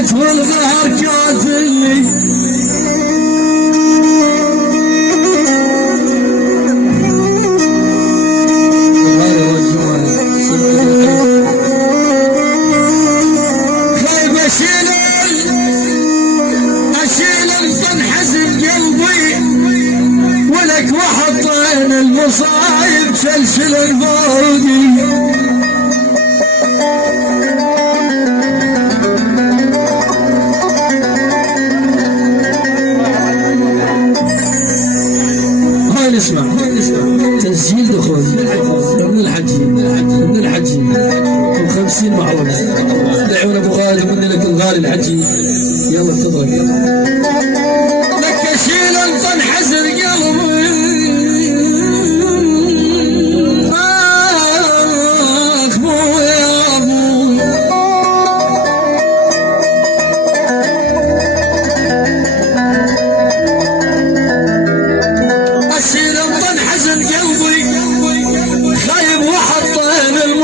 البيت والقهر كاتلي خايف اشيل تنحزن قلبي ولك وحطين المصايب سلسل فوقي اسمع تسجيل دخول من الحجي و50 معروض دعونا ابو غالي من لك الغالي الحجي يلا تفضل لك اشيل تنحزن قلبي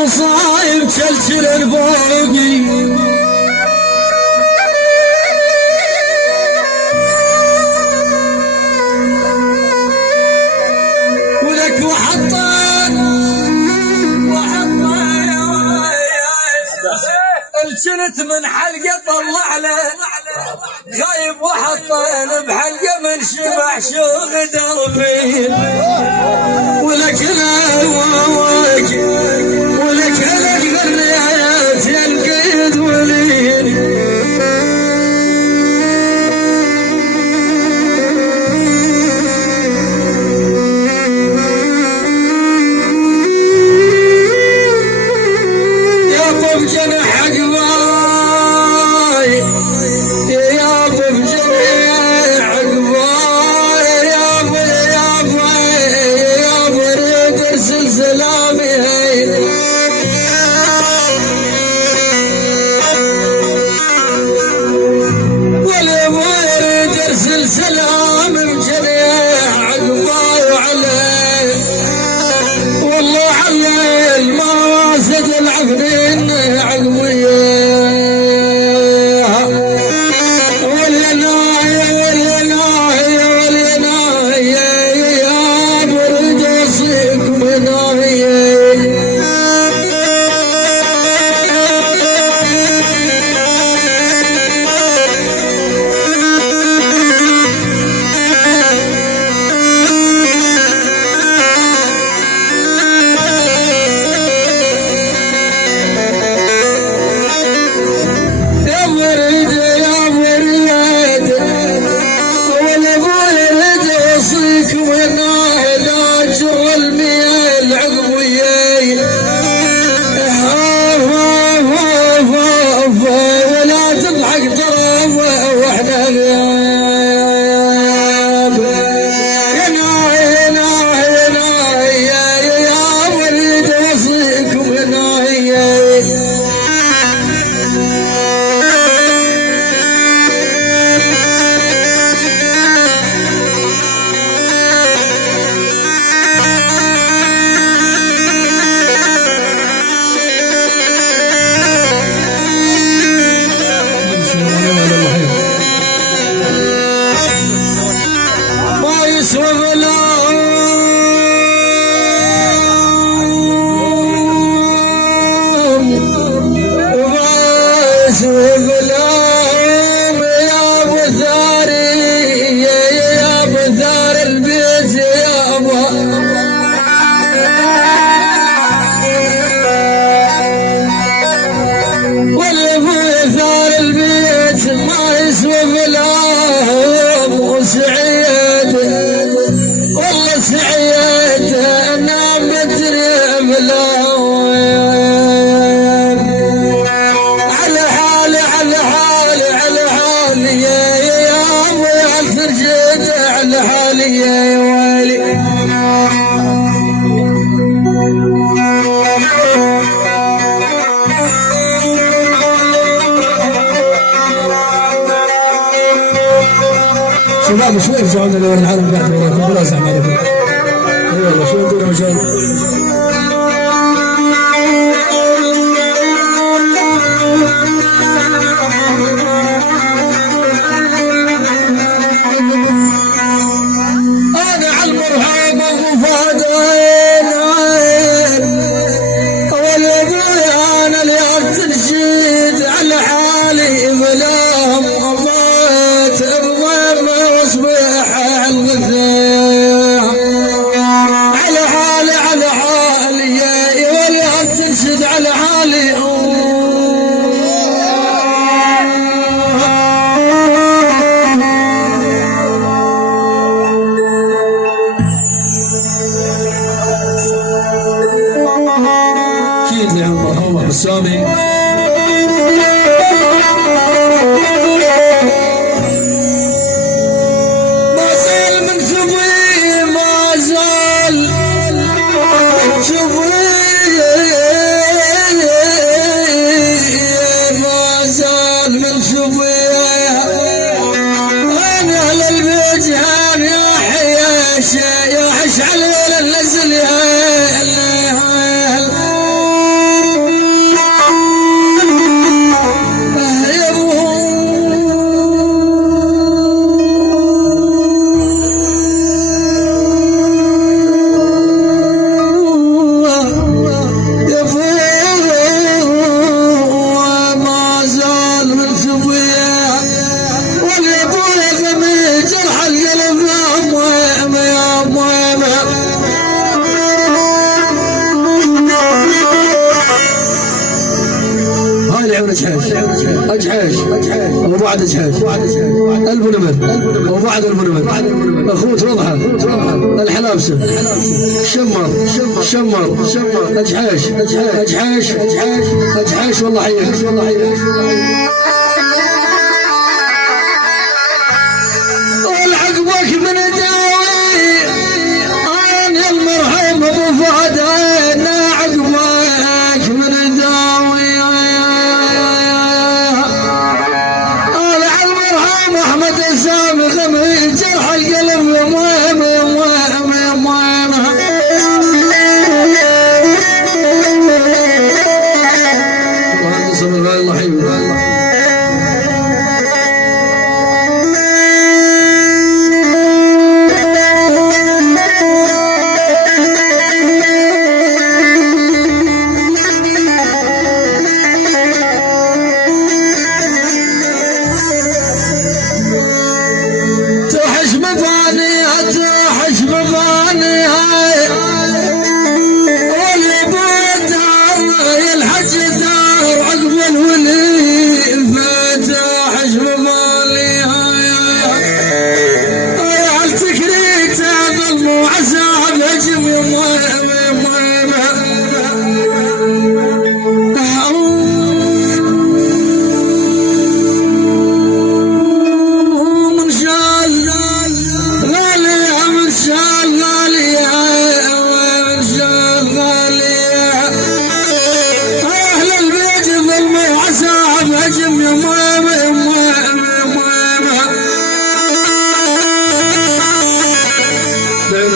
صايب سلسل الفوقي ولك وحطان الجنت من حلقة طلع له غايب وحطان بحلقة من شبح شوق دربي ولك ولك هلك غريت ينقيد ولين يا طب جنح عقباي يا طب جنح عقباي يا بريد ارسل سلامي سلام مجريح عقباي وعليه والله عليه المواسد العفرين عقبيه واليناية يا برد وصيك مناية شباب شوي رجعونا لورا العالم بعد بلا زعما يلا شو ندير رجال اجحش وبعد اجحش البنمر وبعد البنمر اخوت وضحه الحلابسه شمر اجحش والله حيك والعقبك من داوي انا المرحوم ابو فهد انا عقبك من داوي انا المرحوم احمد السامي غمي جرح القلب يا مهم يا مهم يا مهم الله يحييك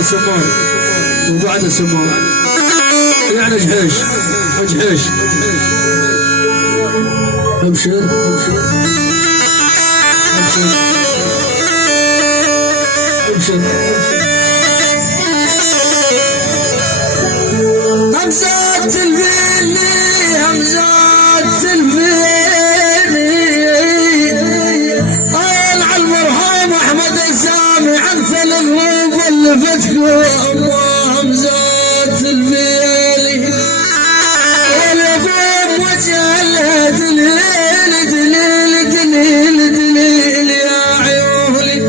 السمار وبعد السمار يعني اجحش ابشر همزات الفيلي همزات الفيلي قال على المرحوم احمد السامي عن الغروب اللي فتكوا همزات الفيلي والابوب وجه دليل دليل دليل دليل يا عيوني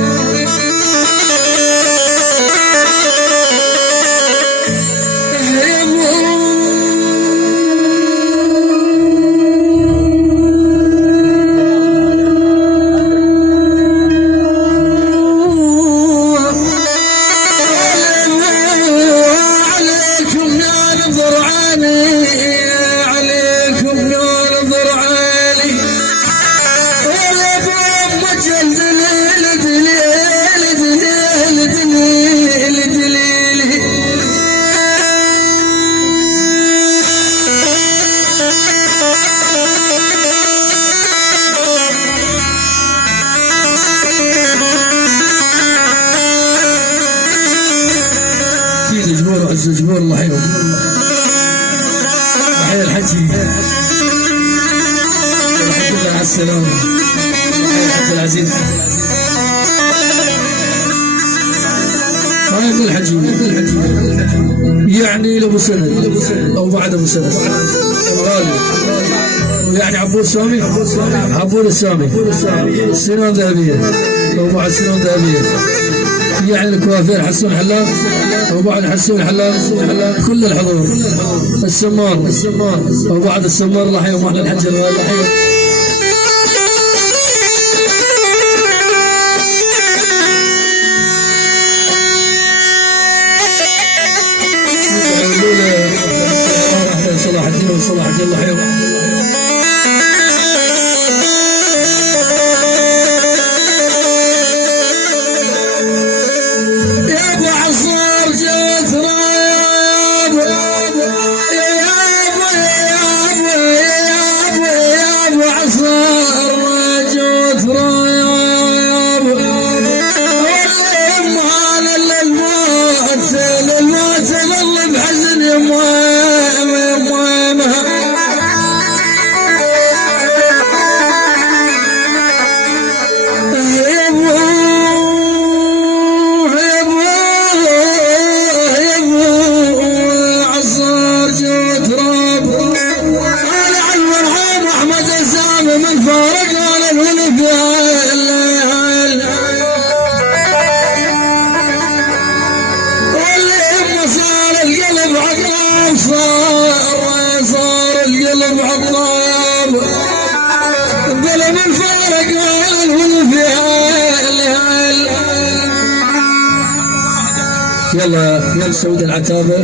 الزجبور الله يحييهم وحيا الحجي والحمد لله على السلامة وحيا الحج العزيز ما يقول الحجي يعني لابو سند او بعد ابو سند الغالي يعني عبود السامي عبود السامي سنون ذهبية او بعد سنون ذهبية يعني الكوافير حسون حلال وبعد حسون حلال كل الحضور السمار وبعد السمار الله يحييهم اهل الحج الغالي صلاح الدين وصلاح الدين الله يحييهم يلا سعود العتابة